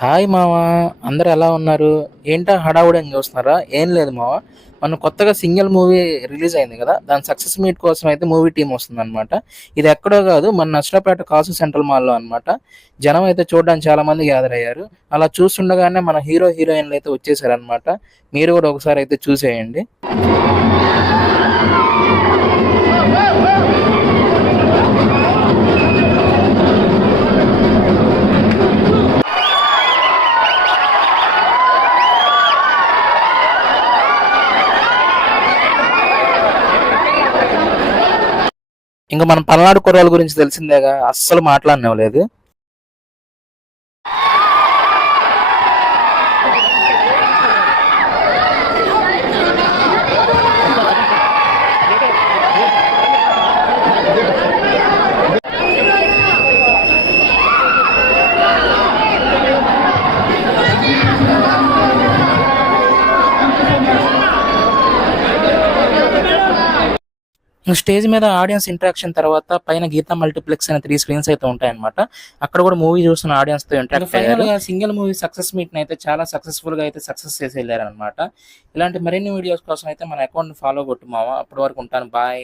Hi మామ! అందరూ ఎలా ఉన్నారు? ఏంటా హడావుడి అని చూస్తున్నారా? ఏం లేదు మామ. మొన్న కొత్తగా 'సింగిల్' మూవీ రిలీజ్ అయింది కదా! దాని సక్సెస్ మీట్ కోసం అయితే మూవీ టీమ్ వస్తుందనమాట. ఇది ఎక్కడో కాదు మన నర్సరావుపేట కాసు సెంట్రల్ మాల్‌లో అనమాట. జనం అయితే చూడడానికి చాలా మంది గ్యాదర్ అయ్యారు. అలా చూస్తుండగానే మన హీరో, హీరోయిన్‌లు అయితే వచ్చేసారనమాట. మీరు కూడా ఒకసారి అయితే చూసేయండి. ఇంక మన పల్నాడు కుర్రాళ్ళ గురించి తెలిసిందేగా, అస్సలు మాట్లాడనివ్వలేదు. స్టేజ్ మీద ఆడియన్స్ ఇంటరాక్షన్ తర్వాత పైన గీతా మల్టీప్లెక్స్ అనే 3 స్క్రీన్స్ అయితే ఉంటాయన్నమాట. అక్కడ కూడా మూవీ చూస్తున్న ఆడియన్స్ తో ఇంటరాక్ట్ అయ్యారు. సింగిల్ మూవీ సక్సెస్ మీట్ అయితే చాలా సక్సెస్ఫుల్ గా అయితే సక్సెస్ చేసి వెళ్ళారనమాట. ఇలాంటి మరిన్ని వీడియోస్ కోసం అయితే మన అకౌంట్ ఫాలో కొట్టు మావా. అప్పటి వరకు ఉంటాను. బాయ్.